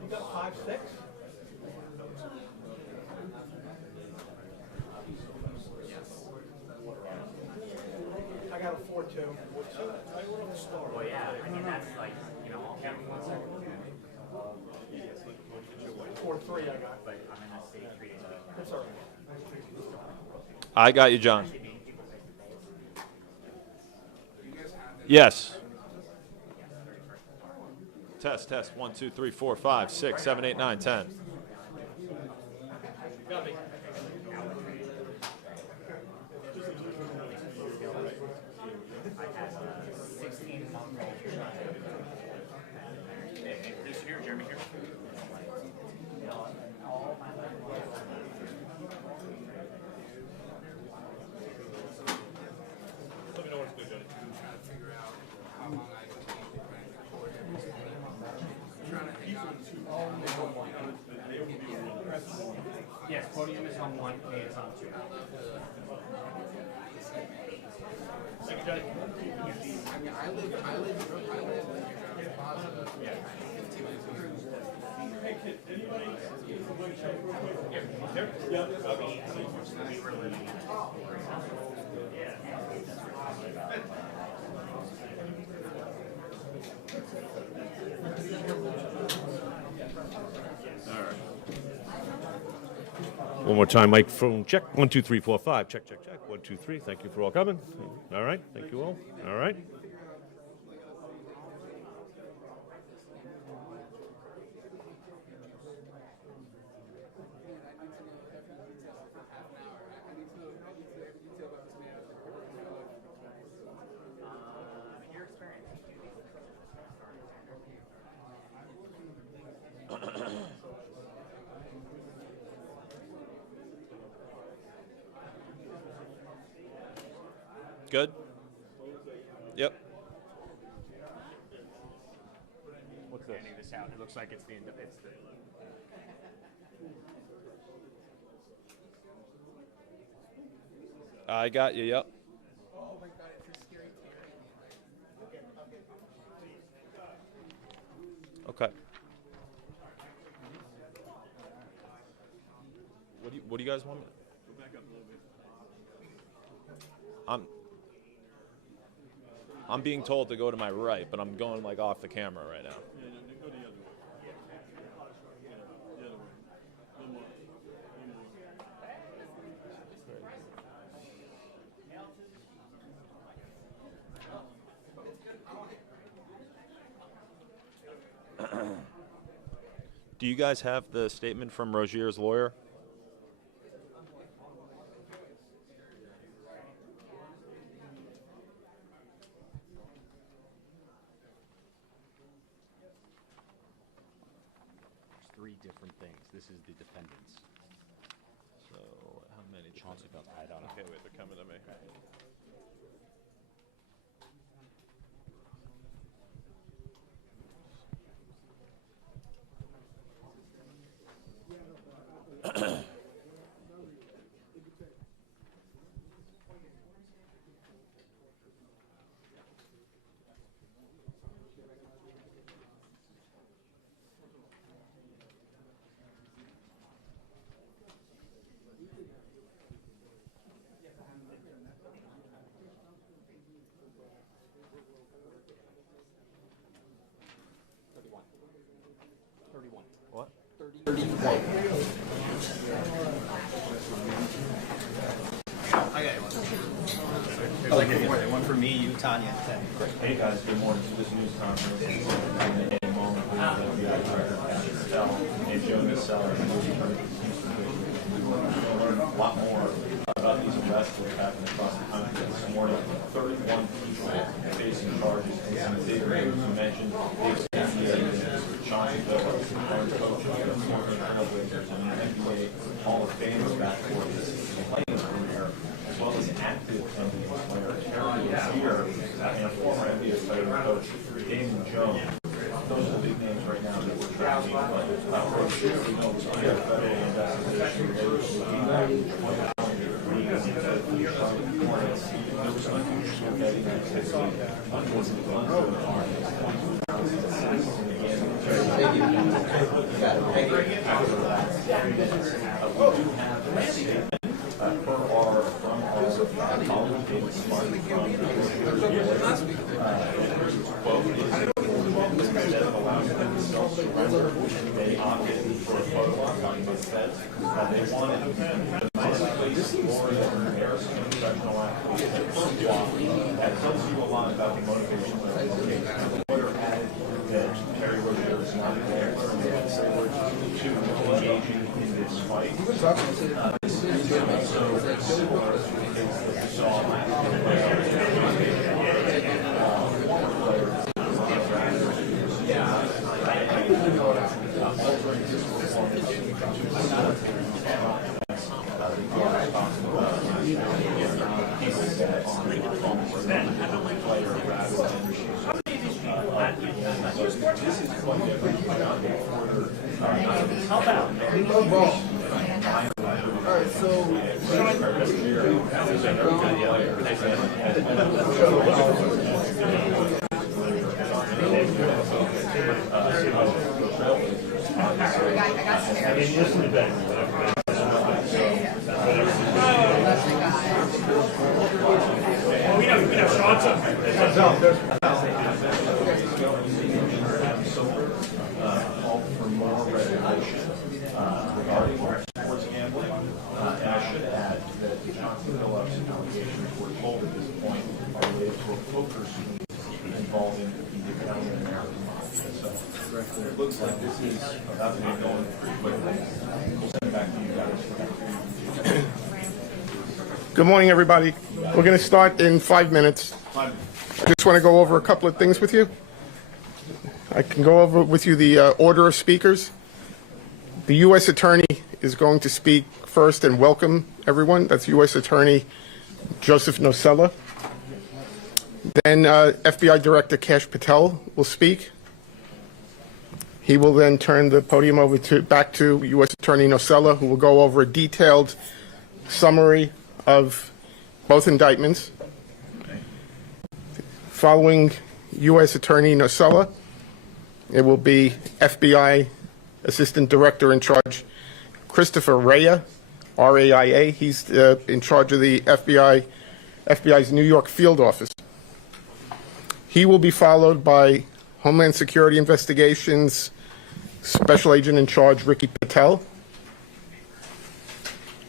You got 5'6"? I got a 4'2". Well, yeah, I mean, that's like, you know, I'll count 1 second. 4'3" I got. But I'm in the state 3 days a week. That's all right. I got you, John. Yes. Test, test. 1, 2, 3, 4, 5, 6, 7, 8, 9, 10. Got me. I have a 16-month-old. This here, Jeremy here. Let me know when it's good, Johnny. Yes, podium is on 1, A is on 2. Thank you, Johnny. I live in Plaza. Yeah. 15 minutes away. Hey, kid, anybody? Here? Yeah. We were living in it. One more time, microphone check. 1, 2, 3, 4, 5. Check, check, check. 1, 2, 3. Thank you for all coming. All right. Thank you all. All right. Your experience. Good? Yep. What's this? Handing this out. It looks like it's the I got you, yep. Oh my god, it's a scary Okay. What do you guys want? Go back up a little bit. I'm being told to go to my right, but I'm going like off the camera right now. Yeah, no, go the other way. Yeah, the other way. A little more. Do you guys have the statement from Rozier's lawyer? There's 3 different things. This is the defendants. So how many? Chauncey Billups. I don't know. Okay, wait, they're coming to me. What? 31. I got one. Like one for me, you, Tanya. Hey guys, good morning to this news conference. In a moment, we have the director, Kash Patel, and Joe Seller, who will be turning We're going to learn a lot more about these arrests that are happening across the country. This morning, 31 people facing charges. And some big names you mentioned, big evidence for Chauncey Billups, current coach of the former Trailblazers, and an NBA Hall of Famer backcourt. This is his playing career, as well as active NBA player Terry Rozier, and a former NBA player and coach Damon Jones. Those are the big names right now that we're tracking. But Rozier, we know, was under federal investigation related to the Charlotte Hornets. There was unusual betting They opted for a photo op on the set. They wanted more Harrison professional athletes that tells you a lot about the motivation of Twitter added that Terry Rozier is not a gambler and they say we're too engaging in this fight. This is so similar to the case that we saw last for more regulation regarding sports gambling. And I should add that the Chauncey Billups allegations we're told at this point are related to a poker scheme involving the Italian American mafia. So it looks like this is about to be going pretty quickly. We'll send it back to you guys. Good morning, everybody. We're going to start in 5 minutes. I just want to go over a couple of things with you. I can go over with you the order of speakers. The U.S. Attorney is going to speak first and welcome everyone. That's U.S. Attorney Joseph Nocella. Then FBI Director Kash Patel will speak. He will then turn the podium over back to U.S. Attorney Nocella, who will go over a detailed summary of both indictments. Following U.S. Attorney Nocella, it will be FBI Assistant Director in charge Christopher Rea, R-A-I-A. He's in charge of the FBI's New York field office. He will be followed by Homeland Security Investigations Special Agent in charge Ricky Patel.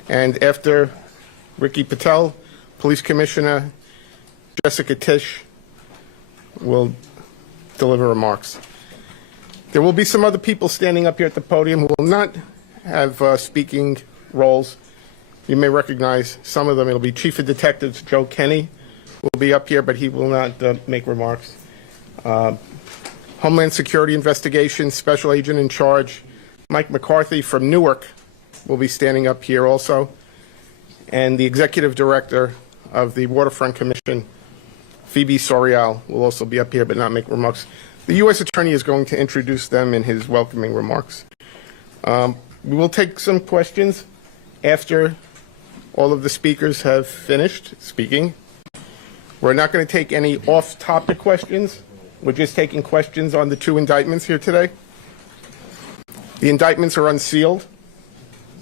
And after Ricky Patel, Police Commissioner Jessica Tisch will deliver remarks. There will be some other people standing up here at the podium who will not have speaking roles. You may recognize some of them. It'll be Chief of Detectives Joe Kenny will be up here, but he will not make remarks. Homeland Security Investigations Special Agent in charge Mike McCarthy from Newark will be standing up here also. And the Executive Director of the Waterfront Commission, Phoebe Sorial, will also be up here but not make remarks. The U.S. Attorney is going to introduce them in his welcoming remarks. We will take some questions after all of the speakers have finished speaking. We're not going to take any off-topic questions. We're just taking questions on the two indictments here today. The indictments are unsealed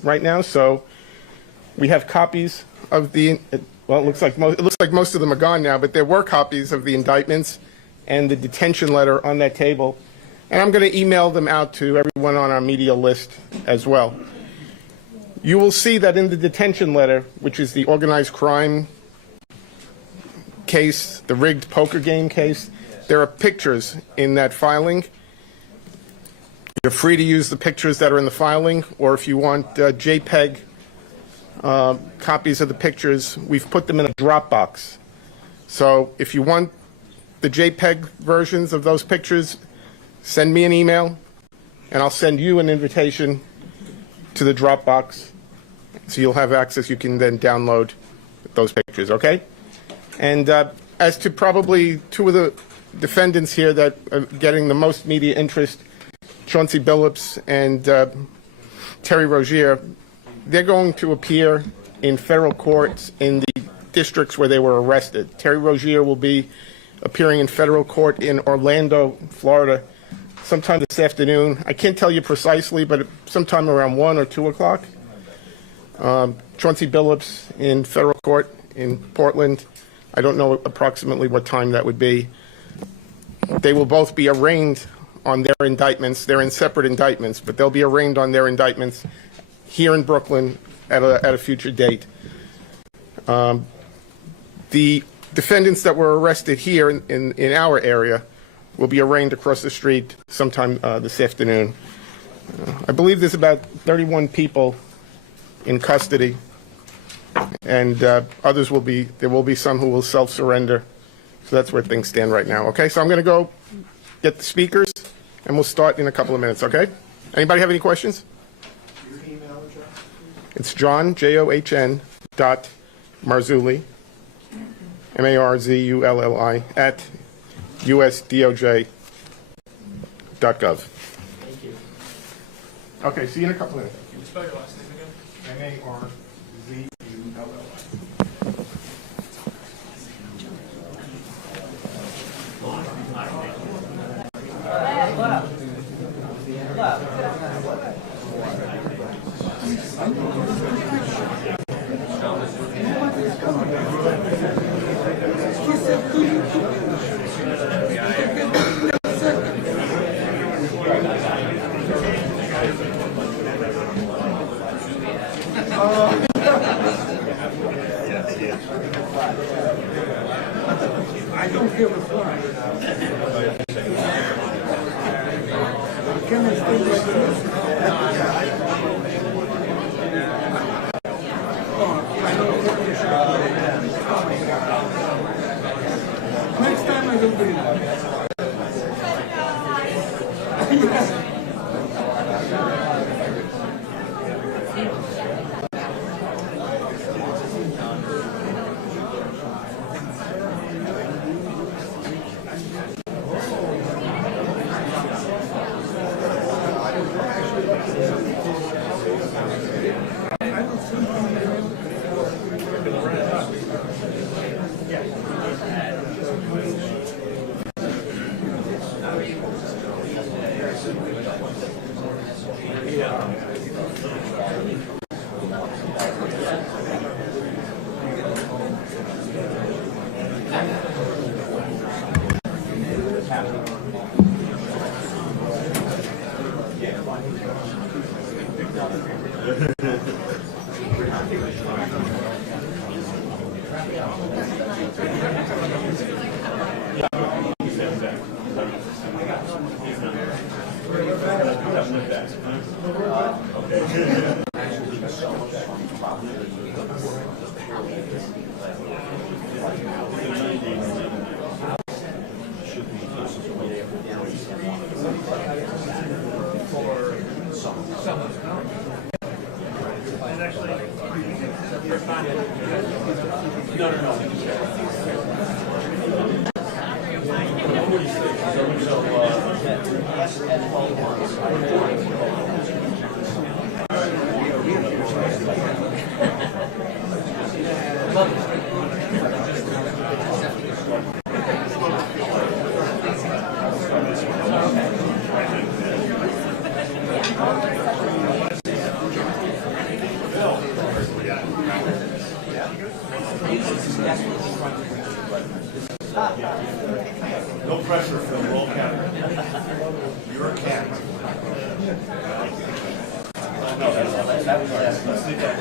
right now, so we have copies of the, well, it looks like most of them are gone now, but there were copies of the indictments and the detention letter on that table. And I'm going to email them out to everyone on our media list as well. You will see that in the detention letter, which is the organized crime case, the rigged poker game case, there are pictures in that filing. You're free to use the pictures that are in the filing, or if you want JPEG copies of the pictures, we've put them in a Dropbox. So if you want the JPEG versions of those pictures, send me an email, and I'll send you an invitation to the Dropbox, so you'll have access. You can then download those pictures, okay? And as to probably two of the defendants here that are getting the most media interest, Chauncey Billups and Terry Rozier, they're going to appear in federal courts in the districts where they were arrested. Terry Rozier will be appearing in federal court in Orlando, Florida, sometime this afternoon. I can't tell you precisely, but sometime around 1 or 2 o'clock. Chauncey Billups in federal court in Portland. I don't know approximately what time that would be. They will both be arraigned on their indictments. They're in separate indictments, but they'll be arraigned on their indictments here in Brooklyn at a future date. The defendants that were arrested here in our area will be arraigned across the street sometime this afternoon. I believe there's about 31 people in custody, and others will be, there will be some who will self-surrender. So that's where things stand right now. Okay, so I'm going to go get the speakers, and we'll start in a couple of minutes, okay? Anybody have any questions? Your email address? It's John, John, dot Marzulli, Marzulli, at usdoj.gov. Thank you. Okay, see you in a couple of minutes. Can you spell your last name again? Marzulli. I don't give a fuck. Can I stay like this? Next time I will do that. No pressure, Phil. Roll camera. You're a cat. No, that was let's leave that.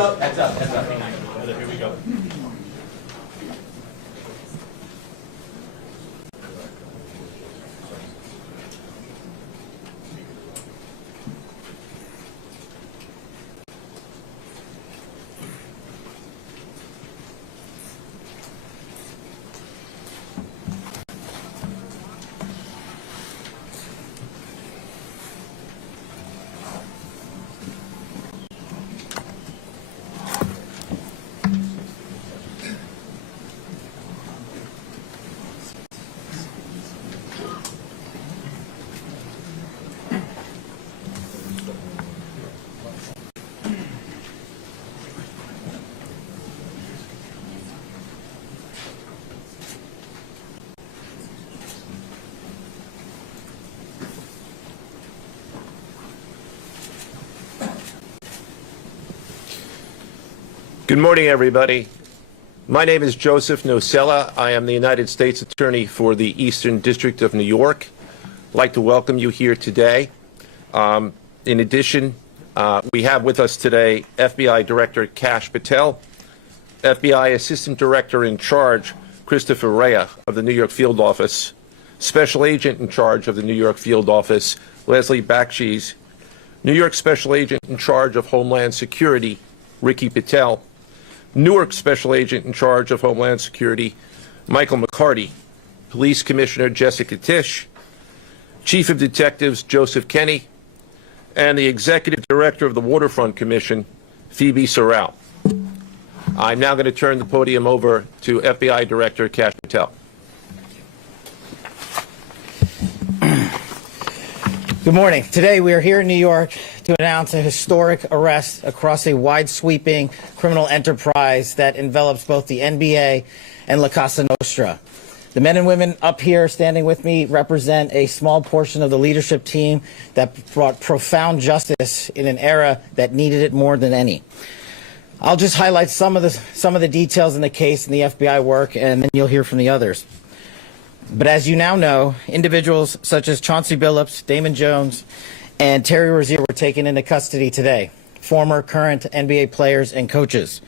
up. Heads up, heads up. Here we go. Good morning, everybody. My name is Joseph Nocella. I am the United States Attorney for the Eastern District of New York. I'd like to welcome you here today. In addition, we have with us today FBI Director Kash Patel, FBI Assistant Director in Charge Christopher Rea of the New York Field Office, Special Agent in Charge of the New York Field Office Leslie Bakshi's, New York Special Agent in Charge of Homeland Security Ricky Patel, Newark Special Agent in Charge of Homeland Security Michael McCarty, Police Commissioner Jessica Tisch, Chief of Detectives Joseph Kenny, and the Executive Director of the Waterfront Commission, Phoebe Sorrell. I'm now going to turn the podium over to FBI Director Kash Patel. Good morning. Today we are here in New York to announce a historic arrest across a wide-sweeping criminal enterprise that envelops both the NBA and La Casa Nostra. The men and women up here standing with me represent a small portion of the leadership team that brought profound justice in an era that needed it more than any. I'll just highlight some of the details in the case and the FBI work, and then you'll hear from the others. But as you now know, individuals such as Chauncey Billups, Damon Jones, and Terry Rozier were taken into custody today, former, current NBA players and coaches.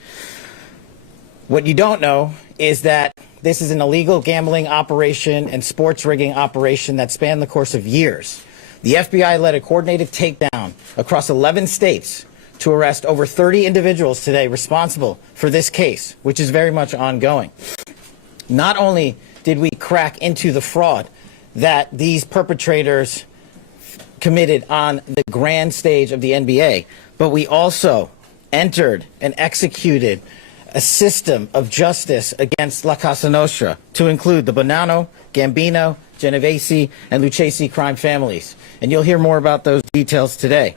What you don't know is that this is an illegal gambling operation and sports rigging operation that spanned the course of years. The FBI led a coordinated takedown across 11 states to arrest over 30 individuals today responsible for this case, which is very much ongoing. Not only did we crack into the fraud that these perpetrators committed on the grand stage of the NBA, but we also entered and executed a system of justice against La Casa Nostra to include the Bonanno, Gambino, Genovese, and Lucchesi crime families. And you'll hear more about those details today.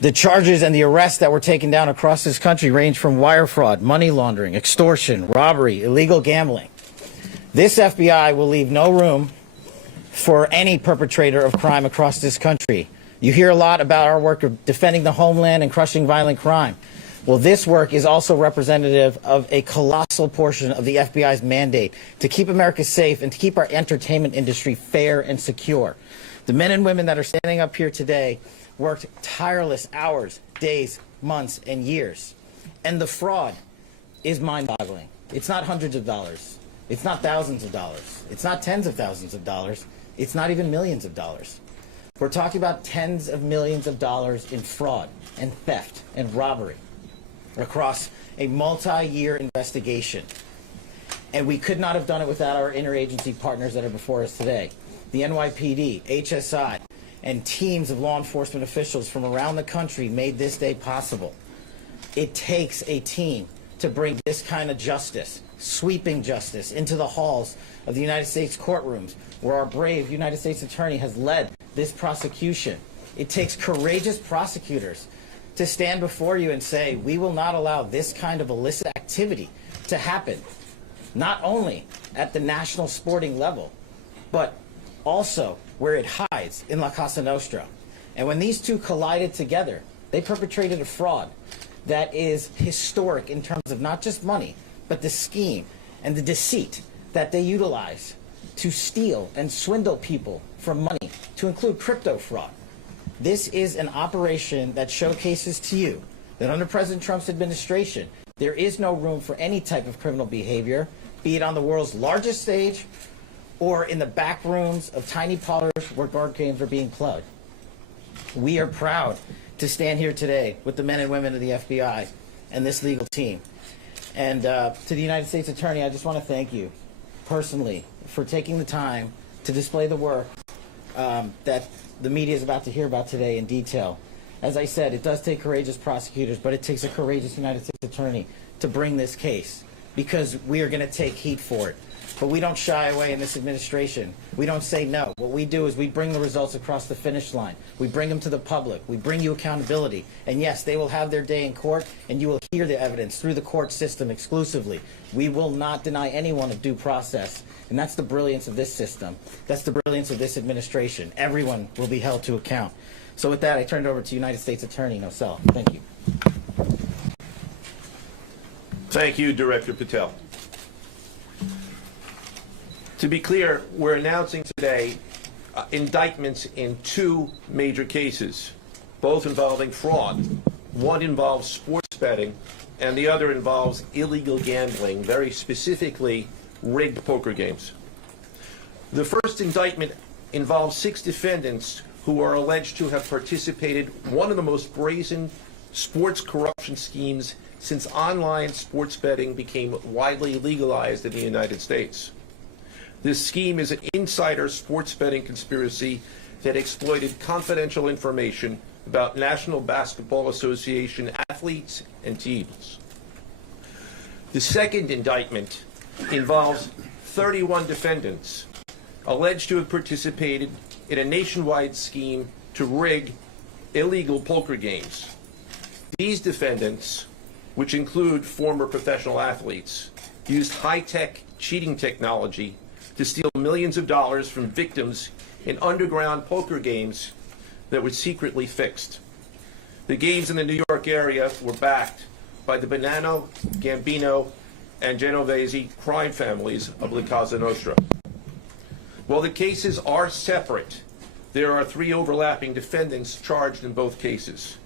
The charges and the arrests that were taken down across this country range from wire fraud, money laundering, extortion, robbery, illegal gambling. This FBI will leave no room for any perpetrator of crime across this country. You hear a lot about our work of defending the homeland and crushing violent crime. Well, this work is also representative of a colossal portion of the FBI's mandate to keep America safe and to keep our entertainment industry fair and secure. The men and women that are standing up here today worked tireless hours, days, months, and years. And the fraud is mind-boggling. It's not hundreds of dollars. It's not thousands of dollars. It's not tens of thousands of dollars. It's not even millions of dollars. We're talking about tens of millions of dollars in fraud and theft and robbery across a multi-year investigation. And we could not have done it without our interagency partners that are before us today. The NYPD, HSI, and teams of law enforcement officials from around the country made this day possible. It takes a team to bring this kind of justice, sweeping justice, into the halls of the United States courtrooms, where our brave United States Attorney has led this prosecution. It takes courageous prosecutors to stand before you and say, we will not allow this kind of illicit activity to happen, not only at the national sporting level, but also where it hides in La Casa Nostra. And when these two collided together, they perpetrated a fraud that is historic in terms of not just money, but the scheme and the deceit that they utilize to steal and swindle people for money, to include crypto fraud. This is an operation that showcases to you that under President Trump's administration, there is no room for any type of criminal behavior, be it on the world's largest stage or in the back rooms of tiny parlors where board games are being played. We are proud to stand here today with the men and women of the FBI and this legal team. And to the United States Attorney, I just want to thank you personally for taking the time to display the work that the media is about to hear about today in detail. As I said, it does take courageous prosecutors, but it takes a courageous United States Attorney to bring this case, because we are going to take heat for it. But we don't shy away in this administration. We don't say no. What we do is we bring the results across the finish line. We bring them to the public. We bring you accountability. And yes, they will have their day in court, and you will hear the evidence through the court system exclusively. We will not deny anyone of due process. And that's the brilliance of this system. That's the brilliance of this administration. Everyone will be held to account. So with that, I turn it over to United States Attorney Nosell. Thank you. Thank you, Director Patel. To be clear, we're announcing today indictments in two major cases, both involving fraud. One involves sports betting, and the other involves illegal gambling, very specifically rigged poker games. The first indictment involves 6 defendants who are alleged to have participated in one of the most brazen sports corruption schemes since online sports betting became widely legalized in the United States. This scheme is an insider sports betting conspiracy that exploited confidential information about National Basketball Association athletes and teams. The second indictment involves 31 defendants alleged to have participated in a nationwide scheme to rig illegal poker games. These defendants, which include former professional athletes, used high-tech cheating technology to steal millions of dollars from victims in underground poker games that were secretly fixed. The games in the New York area were backed by the Bonanno, Gambino, and Genovese crime families of La Cosa Nostra. While the cases are separate, there are 3 overlapping defendants charged in both cases: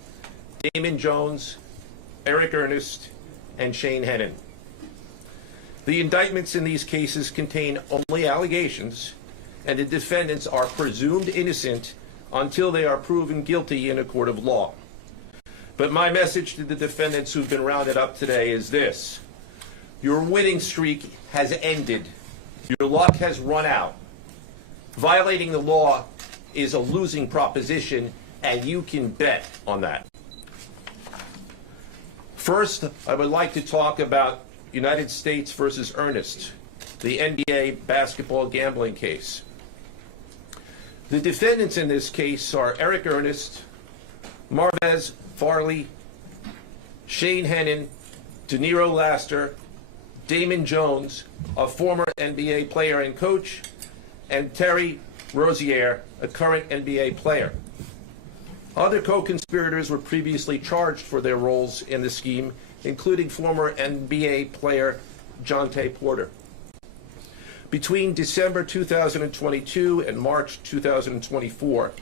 Damon Jones, Eric Ernest, and Shane Hennon. The indictments in these cases contain only allegations, and the defendants are presumed innocent until they are proven guilty in a court of law. But my message to the defendants who've been rounded up today is this: your winning streak has ended. Your luck has run out. Violating the law is a losing proposition, and you can bet on that. First, I would like to talk about United States versus Ernest, the NBA basketball gambling case. The defendants in this case are Eric Ernest, Marvez Farley, Shane Hennon, De Niro Laster, Damon Jones, a former NBA player and coach, and Terry Rozier, a current NBA player. Other co-conspirators were previously charged for their roles in the scheme, including former NBA player Jonte Porter. Between December 2022 and March 2024,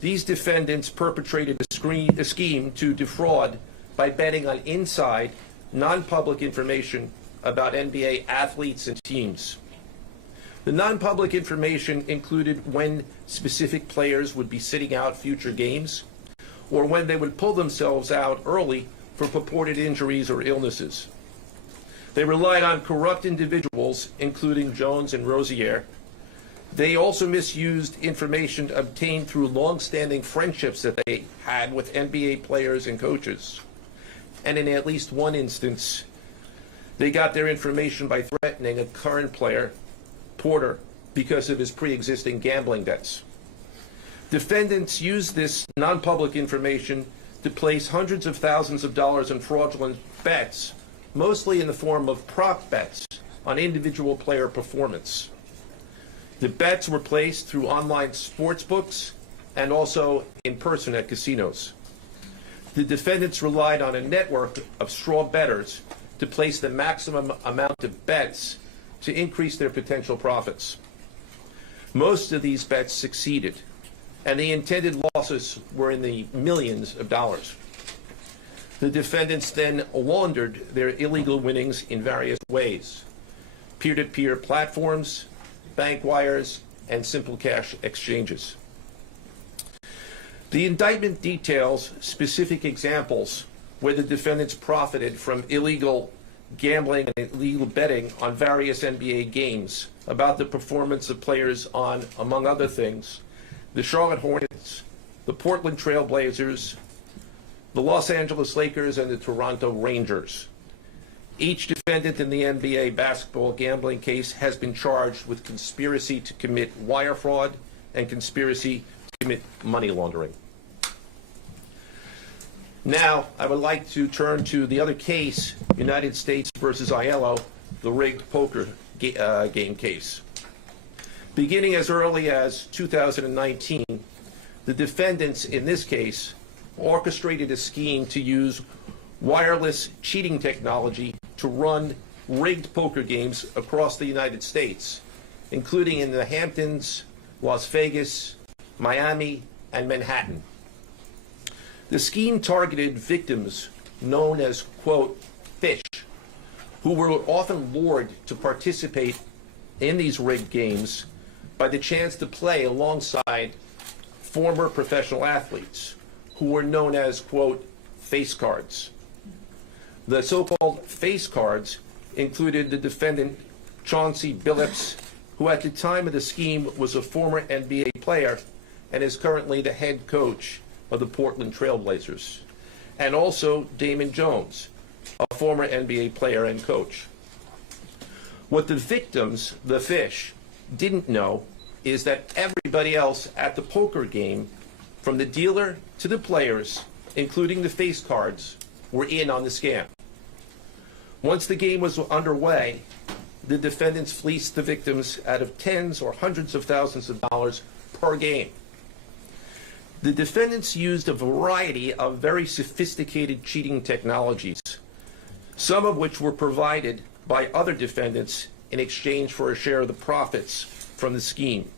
these defendants perpetrated a scheme to defraud by betting on inside, non-public information about NBA athletes and teams. The non-public information included when specific players would be sitting out future games, or when they would pull themselves out early for purported injuries or illnesses. They relied on corrupt individuals, including Jones and Rozier. They also misused information obtained through long-standing friendships that they had with NBA players and coaches. And in at least one instance, they got their information by threatening a current player, Porter, because of his pre-existing gambling debts. Defendants used this non-public information to place hundreds of thousands of dollars in fraudulent bets, mostly in the form of prop bets on individual player performance. The bets were placed through online sports books and also in person at casinos. The defendants relied on a network of straw bettors to place the maximum amount of bets to increase their potential profits. Most of these bets succeeded, and the intended losses were in the millions of dollars. The defendants then laundered their illegal winnings in various ways: peer-to-peer platforms, bank wires, and simple cash exchanges. The indictment details specific examples where the defendants profited from illegal gambling and illegal betting on various NBA games about the performance of players on, among other things, the Charlotte Hornets, the Portland Trail Blazers, the Los Angeles Lakers, and the Toronto Rangers. Each defendant in the NBA basketball gambling case has been charged with conspiracy to commit wire fraud and conspiracy to commit money laundering. Now, I would like to turn to the other case, United States versus Aiello, the rigged poker game case. Beginning as early as 2019, the defendants in this case orchestrated a scheme to use wireless cheating technology to run rigged poker games across the United States, including in the Hamptons, Las Vegas, Miami, and Manhattan. The scheme targeted victims known as, quote, fish, who were often lured to participate in these rigged games by the chance to play alongside former professional athletes who were known as, quote, face cards. The so-called face cards included the defendant Chauncey Billups, who at the time of the scheme was a former NBA player and is currently the head coach of the Portland Trail Blazers, and also Damon Jones, a former NBA player and coach. What the victims, the fish, didn't know is that everybody else at the poker game, from the dealer to the players, including the face cards, were in on the scam. Once the game was underway, the defendants fleeced the victims out of tens or hundreds of thousands of dollars per game. The defendants used a variety of very sophisticated cheating technologies, some of which were provided by other defendants in exchange for a share of the profits from the scheme.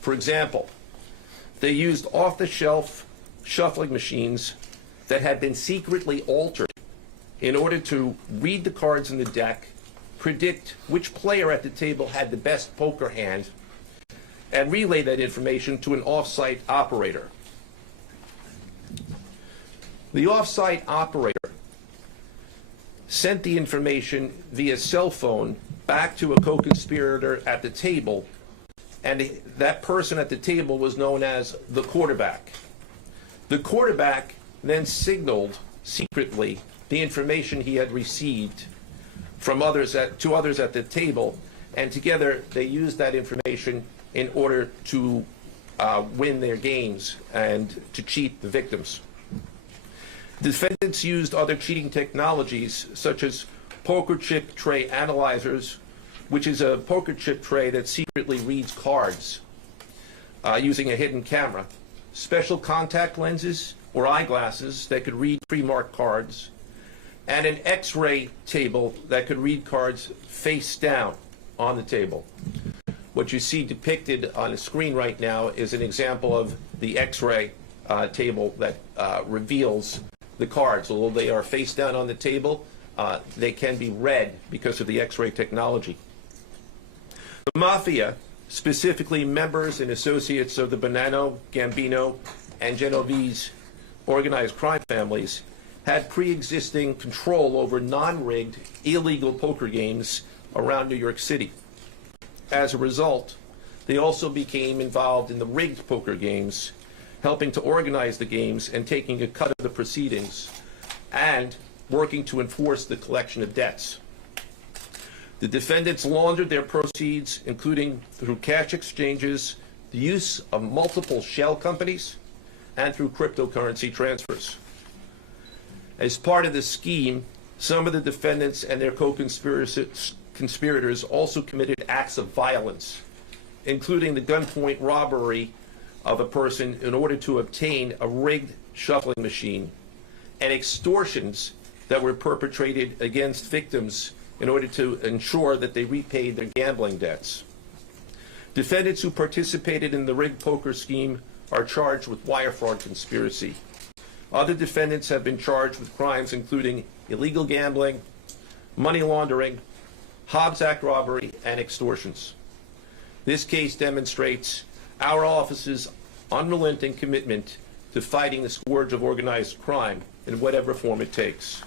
For example, they used off-the-shelf shuffling machines that had been secretly altered in order to read the cards in the deck, predict which player at the table had the best poker hand, and relay that information to an off-site operator. The off-site operator sent the information via cell phone back to a co-conspirator at the table, and that person at the table was known as the quarterback. The quarterback then signaled secretly the information he had received from others to others at the table, and together they used that information in order to win their games and to cheat the victims. Defendants used other cheating technologies such as poker chip tray analyzers, which is a poker chip tray that secretly reads cards using a hidden camera, special contact lenses or eyeglasses that could read pre-marked cards, and an X-ray table that could read cards face down on the table. What you see depicted on the screen right now is an example of the X-ray table that reveals the cards. Although they are face down on the table, they can be read because of the X-ray technology. The Mafia, specifically members and associates of the Bonanno, Gambino, and Genovese organized crime families, had pre-existing control over non-rigged, illegal poker games around New York City. As a result, they also became involved in the rigged poker games, helping to organize the games and taking a cut of the proceedings, and working to enforce the collection of debts. The defendants laundered their proceeds, including through cash exchanges, the use of multiple shell companies, and through cryptocurrency transfers. As part of the scheme, some of the defendants and their co-conspirators also committed acts of violence, including the gunpoint robbery of a person in order to obtain a rigged shuffling machine, and extortions that were perpetrated against victims in order to ensure that they repaid their gambling debts. Defendants who participated in the rigged poker scheme are charged with wire fraud conspiracy. Other defendants have been charged with crimes including illegal gambling, money laundering, Hobbs Act robbery, and extortions. This case demonstrates our office's unrelenting commitment to fighting the scourge of organized crime in whatever form it takes.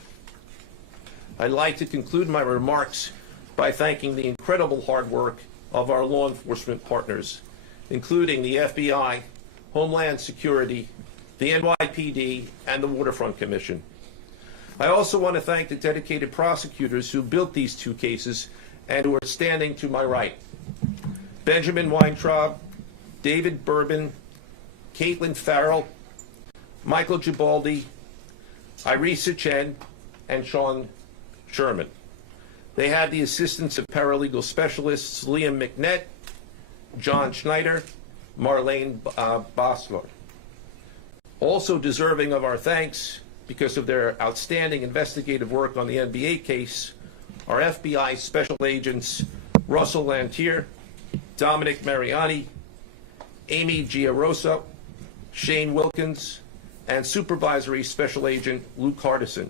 I'd like to conclude my remarks by thanking the incredible hard work of our law enforcement partners, including the FBI, Homeland Security, the NYPD, and the Waterfront Commission. I also want to thank the dedicated prosecutors who built these two cases and who are standing to my right. Benjamin Weintraub, David Bourbon, Caitlin Farrell, Michael Gibaldi, Irisa Chen, and Sean Sherman. They had the assistance of paralegal specialists Liam McNett, John Schneider, Marlene Bosler. Also deserving of our thanks because of their outstanding investigative work on the NBA case are FBI Special Agents Russell Lantier, Dominic Mariani, Amy Giarosa, Shane Wilkins, and Supervisory Special Agent Luke Hardison.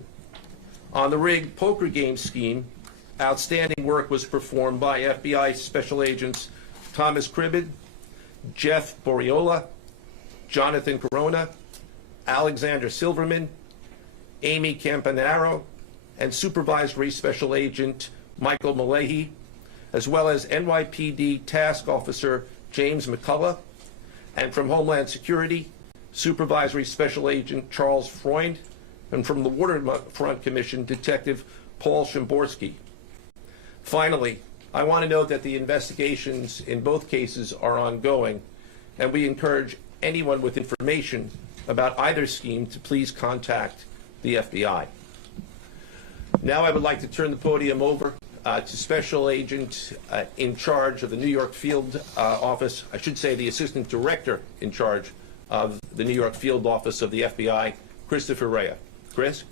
On the rigged poker game scheme, outstanding work was performed by FBI Special Agents Thomas Cribbin, Jeff Boriola, Jonathan Corona, Alexander Silverman, Amy Campanaro, and Supervisory Special Agent Michael Malahi, as well as NYPD Task Officer James McCullough, and from Homeland Security, Supervisory Special Agent Charles Freund, and from the Waterfront Commission, Detective Paul Shimborski. Finally, I want to note that the investigations in both cases are ongoing, and we encourage anyone with information about either scheme to please contact the FBI. Now I would like to turn the podium over to Special Agent in charge of the New York Field Office, I should say the Assistant Director in charge of the New York Field Office of the FBI, Christopher Rea. Chris?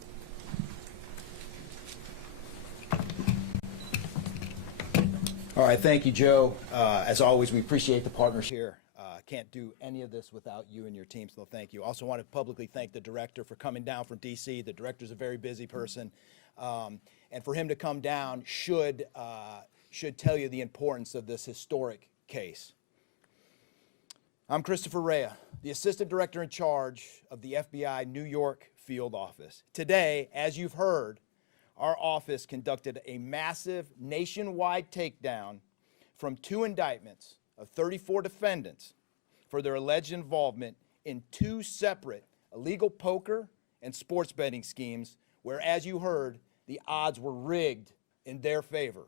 All right, thank you, Joe. As always, we appreciate the partners here. Can't do any of this without you and your team, so thank you. Also want to publicly thank the director for coming down from D.C. The director's a very busy person, and for him to come down should tell you the importance of this historic case. I'm Christopher Rea, the Assistant Director in charge of the FBI New York Field Office. Today, as you've heard, our office conducted a massive nationwide takedown from 2 indictments of 34 defendants for their alleged involvement in 2 separate illegal poker and sports betting schemes where, as you heard, the odds were rigged in their favor.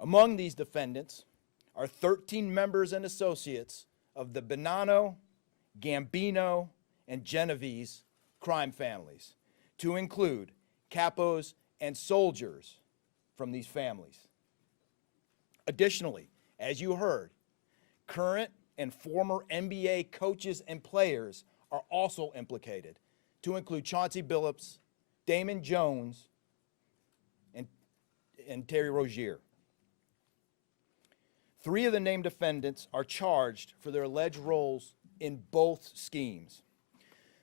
Among these defendants are 13 members and associates of the Bonanno, Gambino, and Genovese crime families, to include capos and soldiers from these families. Additionally, as you heard, current and former NBA coaches and players are also implicated, to include Chauncey Billups, Damon Jones, and Terry Rozier. 3 of the named defendants are charged for their alleged roles in both schemes.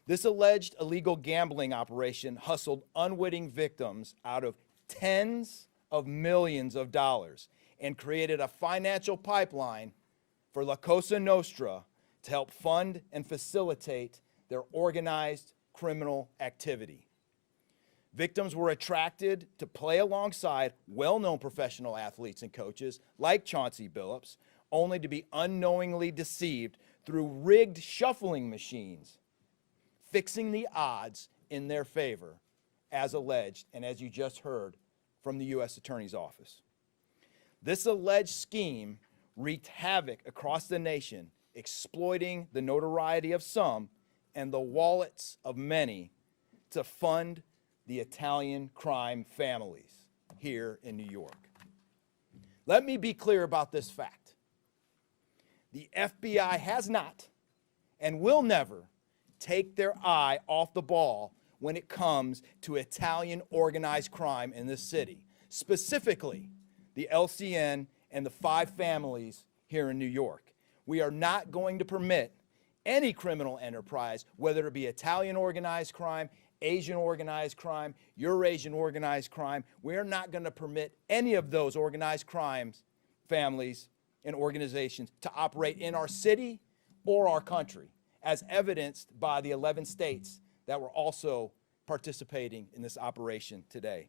This alleged illegal gambling operation hustled unwitting victims out of tens of millions of dollars and created a financial pipeline for La Cosa Nostra to help fund and facilitate their organized criminal activity. Victims were attracted to play alongside well-known professional athletes and coaches like Chauncey Billups, only to be unknowingly deceived through rigged shuffling machines, fixing the odds in their favor, as alleged and as you just heard from the U.S. Attorney's Office. This alleged scheme wreaked havoc across the nation, exploiting the notoriety of some and the wallets of many to fund the Italian crime families here in New York. Let me be clear about this fact. The FBI has not and will never take their eye off the ball when it comes to Italian organized crime in this city, specifically the LCN and the 5 families here in New York. We are not going to permit any criminal enterprise, whether it be Italian organized crime, Asian organized crime, Eurasian organized crime. We're not going to permit any of those organized crimes, families, and organizations to operate in our city or our country, as evidenced by the 11 states that were also participating in this operation today.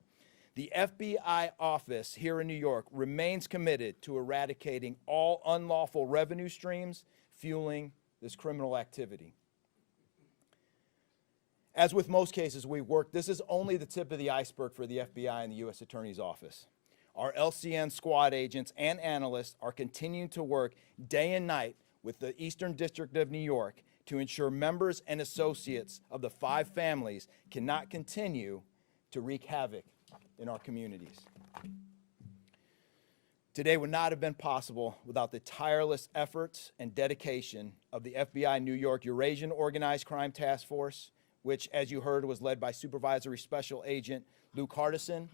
The FBI office here in New York remains committed to eradicating all unlawful revenue streams fueling this criminal activity. As with most cases we've worked, this is only the tip of the iceberg for the FBI and the U.S. Attorney's Office. Our LCN squad agents and analysts are continuing to work day and night with the Eastern District of New York to ensure members and associates of the 5 families cannot continue to wreak havoc in our communities. Today would not have been possible without the tireless efforts and dedication of the FBI New York Eurasian Organized Crime Task Force, which, as you heard, was led by Supervisory Special Agent Luke Hardison,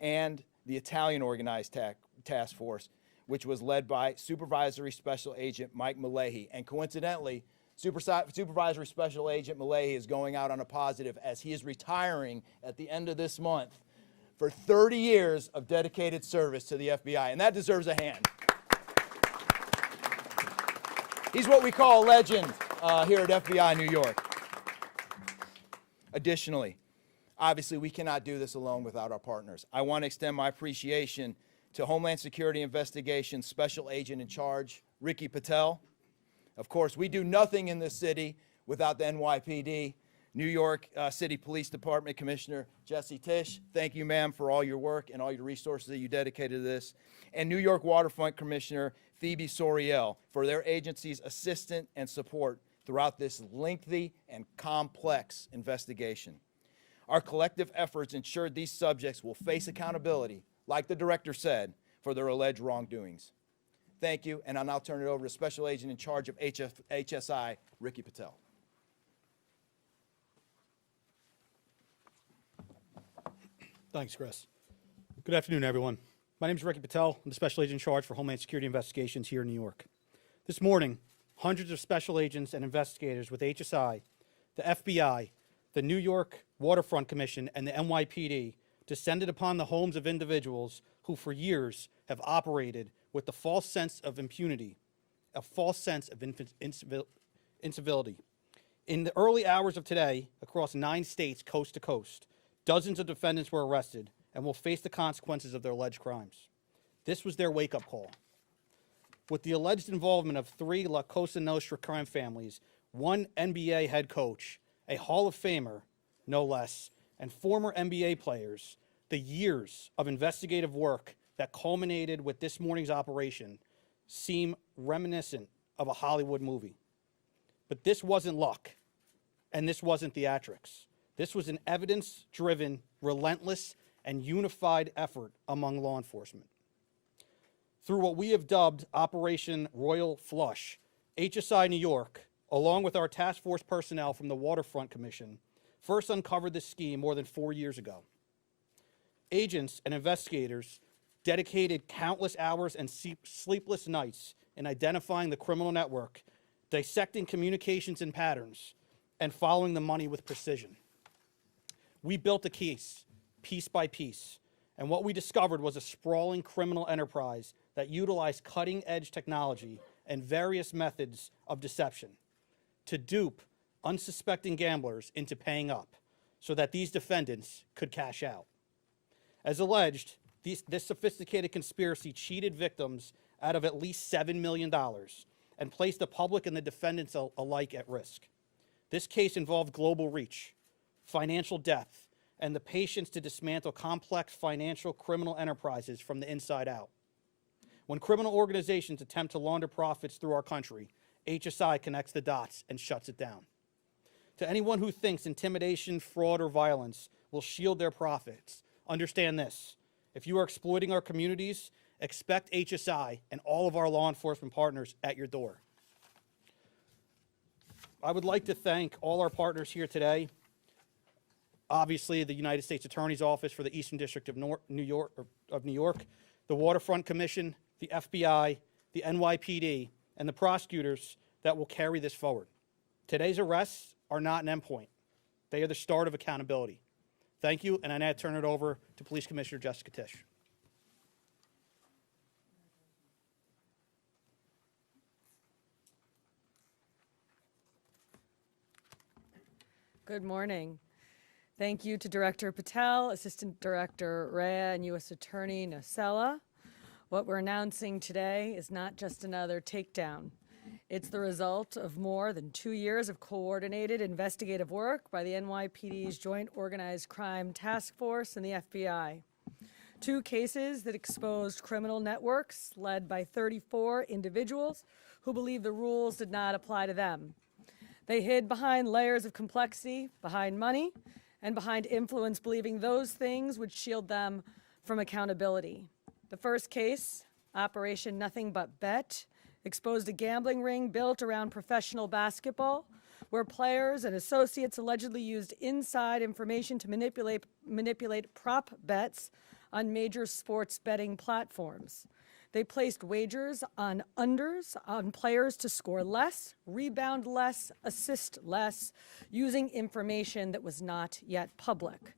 and the Italian Organized Task Force, which was led by Supervisory Special Agent Mike Malahi. And coincidentally, Supervisory Special Agent Malahi is going out on a positive as he is retiring at the end of this month for 30 years of dedicated service to the FBI, and that deserves a hand. He's what we call a legend here at FBI New York. Additionally, obviously, we cannot do this alone without our partners. I want to extend my appreciation to Homeland Security Investigations Special Agent in Charge, Ricky Patel. Of course, we do nothing in this city without the NYPD. New York City Police Department Commissioner Jesse Tisch, thank you, ma'am, for all your work and all your resources that you dedicated to this. And New York Waterfront Commissioner Phoebe Soriel for their agency's assistance and support throughout this lengthy and complex investigation. Our collective efforts ensured these subjects will face accountability, like the director said, for their alleged wrongdoings. Thank you, and I'll now turn it over to Special Agent in charge of HSI, Ricky Patel. Thanks, Chris. Good afternoon, everyone. My name is Ricky Patel. I'm the Special Agent in charge for Homeland Security Investigations here in New York. This morning, hundreds of special agents and investigators with HSI, the FBI, the New York Waterfront Commission, and the NYPD descended upon the homes of individuals who for years have operated with the false sense of impunity, a false sense of incivility. In the early hours of today, across 9 states, coast to coast, dozens of defendants were arrested and will face the consequences of their alleged crimes. This was their wake-up call. With the alleged involvement of 3 La Cosa Nostra crime families, 1 NBA head coach, a Hall of Famer, no less, and former NBA players, the years of investigative work that culminated with this morning's operation seem reminiscent of a Hollywood movie. But this wasn't luck, and this wasn't theatrics. This was an evidence-driven, relentless, and unified effort among law enforcement. Through what we have dubbed Operation Royal Flush, HSI New York, along with our task force personnel from the Waterfront Commission, first uncovered this scheme more than 4 years ago. Agents and investigators dedicated countless hours and sleepless nights in identifying the criminal network, dissecting communications and patterns, and following the money with precision. We built a case, piece by piece, and what we discovered was a sprawling criminal enterprise that utilized cutting-edge technology and various methods of deception to dupe unsuspecting gamblers into paying up so that these defendants could cash out. As alleged, this sophisticated conspiracy cheated victims out of at least $7 million and placed the public and the defendants alike at risk. This case involved global reach, financial depth, and the patience to dismantle complex financial criminal enterprises from the inside out. When criminal organizations attempt to launder profits through our country, HSI connects the dots and shuts it down. To anyone who thinks intimidation, fraud, or violence will shield their profits, understand this. If you are exploiting our communities, expect HSI and all of our law enforcement partners at your door. I would like to thank all our partners here today. Obviously, the United States Attorney's Office for the Eastern District of New York, the Waterfront Commission, the FBI, the NYPD, and the prosecutors that will carry this forward. Today's arrests are not an endpoint. They are the start of accountability. Thank you, and I now turn it over to Police Commissioner Jessica Tisch. Good morning. Thank you to Director Patel, Assistant Director Rea, and U.S. Attorney Nocella. What we're announcing today is not just another takedown. It's the result of more than 2 years of coordinated investigative work by the NYPD's Joint Organized Crime Task Force and the FBI. 2 cases that exposed criminal networks led by 34 individuals who believed the rules did not apply to them. They hid behind layers of complexity, behind money, and behind influence, believing those things would shield them from accountability. The first case, Operation Nothing But Bet, exposed a gambling ring built around professional basketball, where players and associates allegedly used inside information to manipulate prop bets on major sports betting platforms. They placed wagers on unders on players to score less, rebound less, assist less, using information that was not yet public.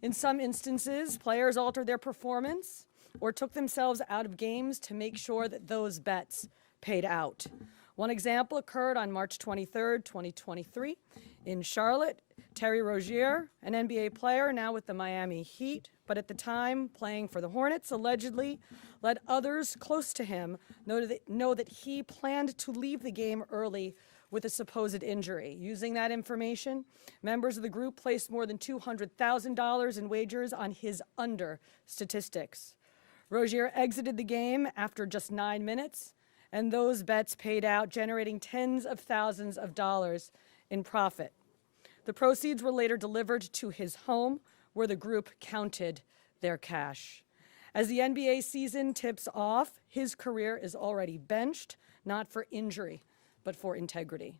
In some instances, players altered their performance or took themselves out of games to make sure that those bets paid out. One example occurred on March 23rd, 2023 in Charlotte. Terry Rozier, an NBA player now with the Miami Heat, but at the time playing for the Hornets, allegedly let others close to him know that he planned to leave the game early with a supposed injury. Using that information, members of the group placed more than $200,000 in wagers on his under statistics. Rozier exited the game after just 9 minutes, and those bets paid out, generating tens of thousands of dollars in profit. The proceeds were later delivered to his home, where the group counted their cash. As the NBA season tips off, his career is already benched, not for injury, but for integrity.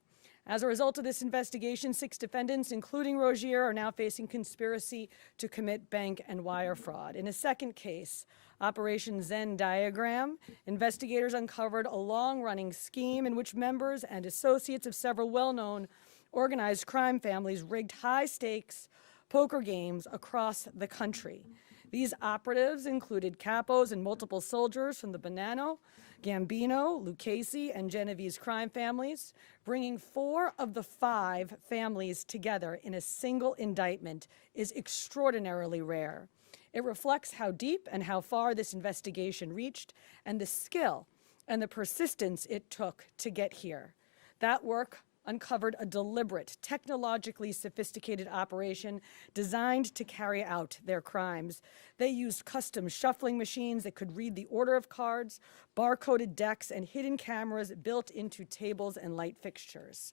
As a result of this investigation, 6 defendants, including Rozier, are now facing conspiracy to commit bank and wire fraud. In a second case, Operation Zen Diagram, investigators uncovered a long-running scheme in which members and associates of several well-known organized crime families rigged high-stakes poker games across the country. These operatives included capos and multiple soldiers from the Bonanno, Gambino, Lucchese, and Genovese crime families, bringing 4 of the 5 families together in a single indictment is extraordinarily rare. It reflects how deep and how far this investigation reached and the skill and the persistence it took to get here. That work uncovered a deliberate, technologically sophisticated operation designed to carry out their crimes. They used custom shuffling machines that could read the order of cards, barcoded decks, and hidden cameras built into tables and light fixtures.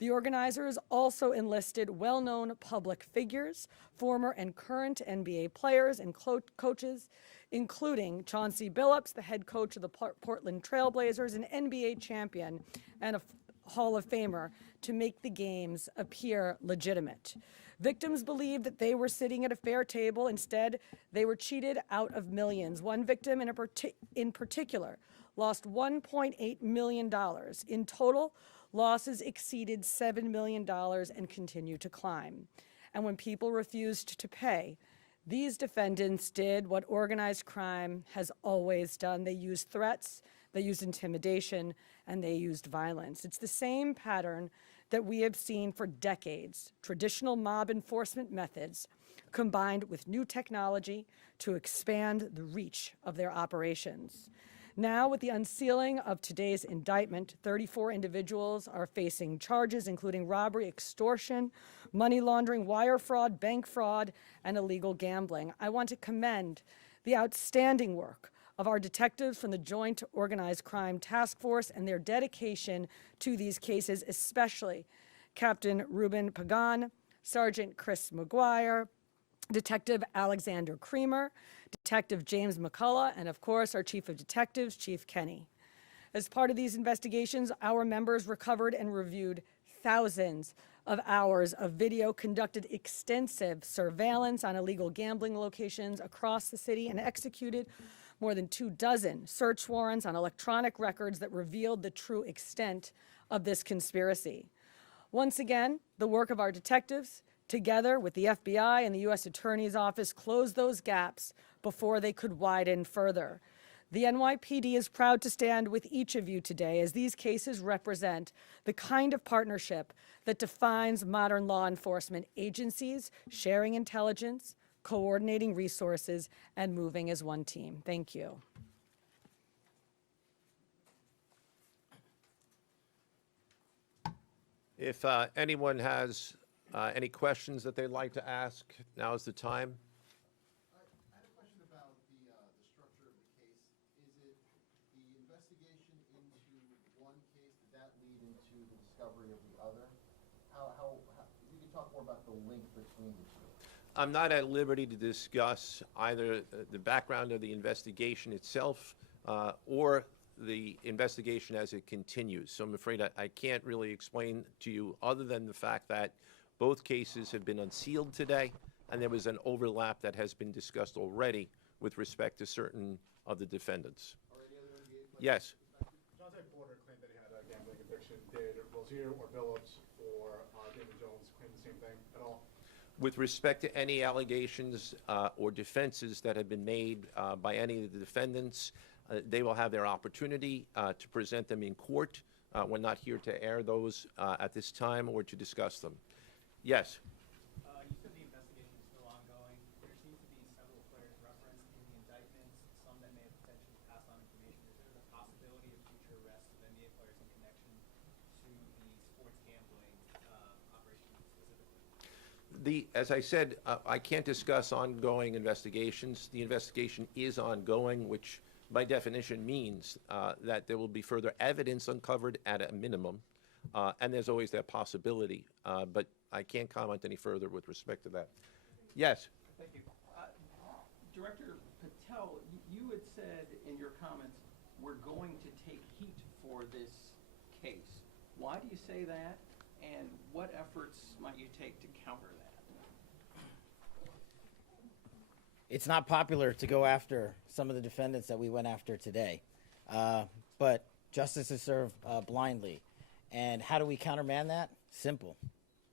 The organizers also enlisted well-known public figures, former and current NBA players and coaches, including Chauncey Billups, the head coach of the Portland Trailblazers, an NBA champion and a Hall of Famer, to make the games appear legitimate. Victims believed that they were sitting at a fair table. Instead, they were cheated out of millions. One victim in particular lost $1.8 million. In total, losses exceeded $7 million and continue to climb. And when people refused to pay, these defendants did what organized crime has always done. They used threats, they used intimidation, and they used violence. It's the same pattern that we have seen for decades. Traditional mob enforcement methods combined with new technology to expand the reach of their operations. Now, with the unsealing of today's indictment, 34 individuals are facing charges including robbery, extortion, money laundering, wire fraud, bank fraud, and illegal gambling. I want to commend the outstanding work of our detectives from the Joint Organized Crime Task Force and their dedication to these cases, especially Captain Ruben Pagan, Sergeant Chris McGuire, Detective Alexander Creamer, Detective James McCullough, and of course, our Chief of Detectives, Chief Kenny. As part of these investigations, our members recovered and reviewed thousands of hours of video, conducted extensive surveillance on illegal gambling locations across the city, and executed more than 24 search warrants on electronic records that revealed the true extent of this conspiracy. Once again, the work of our detectives, together with the FBI and the U.S. Attorney's Office, closed those gaps before they could widen further. The NYPD is proud to stand with each of you today as these cases represent the kind of partnership that defines modern law enforcement agencies, sharing intelligence, coordinating resources, and moving as one team. Thank you. If anyone has any questions that they'd like to ask, now is the time. I had a question about the structure of the case. Is it the investigation into one case, did that lead into the discovery of the other? If you could talk more about the link between the two. I'm not at liberty to discuss either the background of the investigation itself or the investigation as it continues. So I'm afraid I can't really explain to you other than the fact that both cases have been unsealed today, and there was an overlap that has been discussed already with respect to certain of the defendants. Yes. Chauncey Billups claimed that he had a gambling addiction. Did Rozier or Billups or David Jones claim the same thing at all? With respect to any allegations or defenses that have been made by any of the defendants, they will have their opportunity to present them in court. We're not here to air those at this time or to discuss them. Yes? You said the investigation is still ongoing. There seems to be several players referenced in the indictments, some that may have potentially passed on information. Is there the possibility of future arrests of NBA players in connection to the sports gambling operation specifically? As I said, I can't discuss ongoing investigations. The investigation is ongoing, which by definition means that there will be further evidence uncovered at a minimum, and there's always that possibility. But I can't comment any further with respect to that. Yes? Thank you. Director Patel, you had said in your comments, we're going to take heat for this case. Why do you say that, and what efforts might you take to counter that? It's not popular to go after some of the defendants that we went after today, but justice is served blindly. And how do we countermand that? Simple.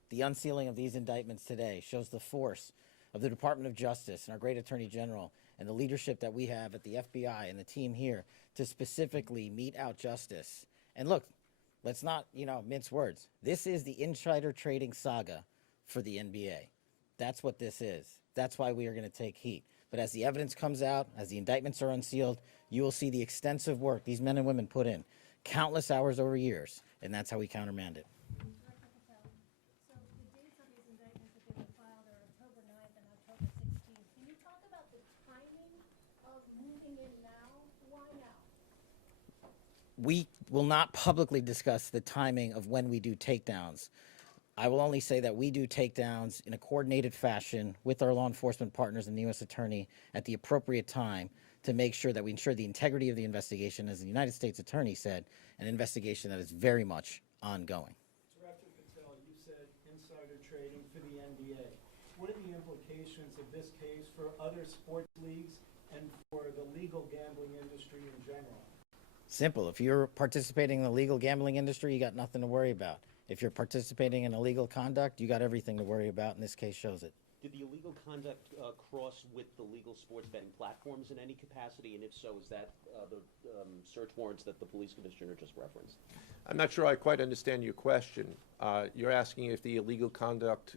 The unsealing of these indictments today shows the force of the Department of Justice and our great Attorney General and the leadership that we have at the FBI and the team here to specifically mete out justice. And look, let's not, mince words. This is the insider trading saga for the NBA. That's what this is. That's why we are going to take heat. But as the evidence comes out, as the indictments are unsealed, you will see the extensive work these men and women put in, countless hours over years, and that's how we countermand it. We will not publicly discuss the timing of when we do takedowns. I will only say that we do takedowns in a coordinated fashion with our law enforcement partners and the U.S. Attorney at the appropriate time to make sure that we ensure the integrity of the investigation, as the United States Attorney said, an investigation that is very much ongoing. Director Patel, you said insider trading for the NBA. What are the implications of this case for other sports leagues and for the legal gambling industry in general? Simple. If you're participating in the legal gambling industry, you got nothing to worry about. If you're participating in illegal conduct, you got everything to worry about, and this case shows it. Did the illegal conduct cross with the legal sports betting platforms in any capacity? And if so, is that the search warrants that the police commissioner just referenced? I'm not sure I quite understand your question. You're asking if the illegal conduct...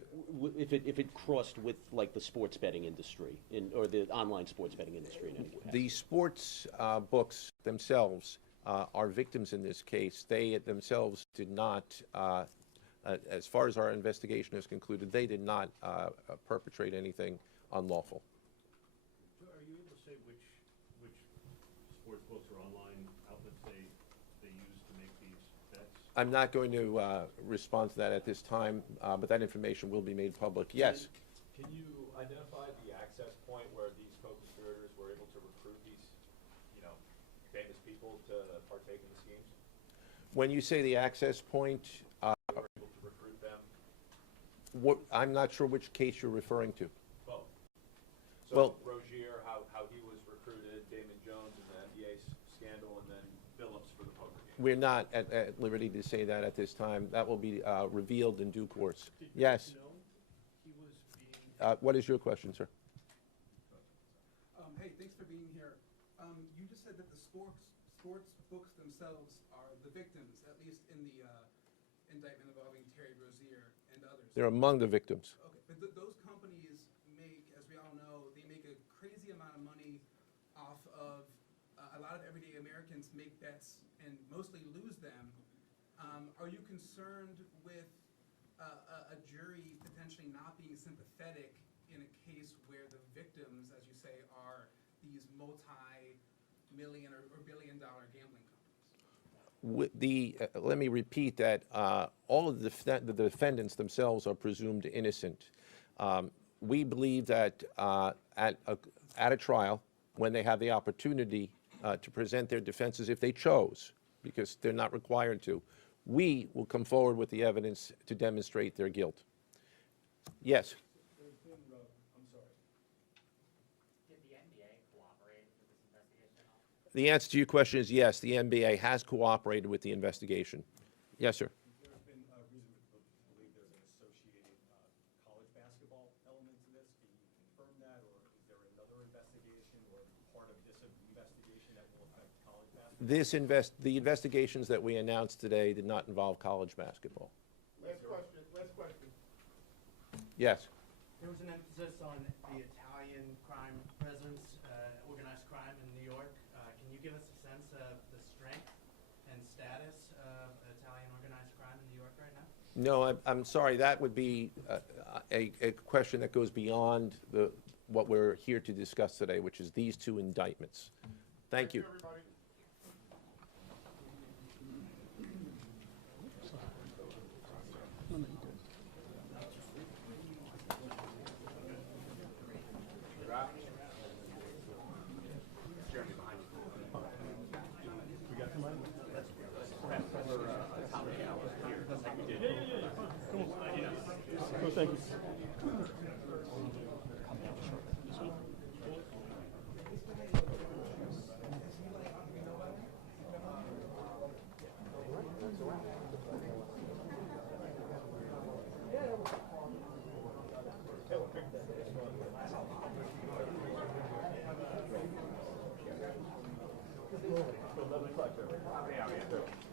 If it crossed with, like, the sports betting industry, or the online sports betting industry in any capacity? The sports books themselves are victims in this case. They themselves did not, as far as our investigation has concluded, they did not perpetrate anything unlawful. So are you able to say which sports books or online outlets they use to make these bets? I'm not going to respond to that at this time, but that information will be made public. Yes? Can you identify the access point where these co-conspirators were able to recruit these, famous people to partake in the schemes? When you say the access point... They were able to recruit them? I'm not sure which case you're referring to. Both. So Well, Rozier, how he was recruited, Damon Jones in the NBA scandal, and then Billups for the poker game. We're not at liberty to say that at this time. That will be revealed in due course. Yes. What is your question, sir? Hey, thanks for being here. You just said that the sports books themselves are the victims, at least in the indictment involving Terry Rozier and others. They're among the victims. Okay, but those companies make, as we all know, they make a crazy amount of money off of a lot of everyday Americans make bets and mostly lose them. Are you concerned with a jury potentially not being sympathetic in a case where the victims, as you say, are these multi-million or billion-dollar gambling companies? Let me repeat that all of the defendants themselves are presumed innocent. We believe that at a trial, when they have the opportunity to present their defenses, if they chose, because they're not required to, we will come forward with the evidence to demonstrate their guilt. Yes. I'm sorry. Did the NBA cooperate with this investigation at all? The answer to your question is yes, the NBA has cooperated with the investigation. Yes, sir. There has been reason to believe there's an associated college basketball element to this. Can you confirm that, or is there another investigation or part of this investigation that will affect college basketball? The investigations that we announced today did not involve college basketball. Last question. Yes. There was an emphasis on the Italian crime presence, organized crime in New York. Can you give us a sense of the strength and status of Italian organized crime in New York right now? No, I'm sorry. That would be a question that goes beyond what we're here to discuss today, which is these two indictments. Thank you. Everybody. Thank you. Till 11 o'clock, sir. Yeah.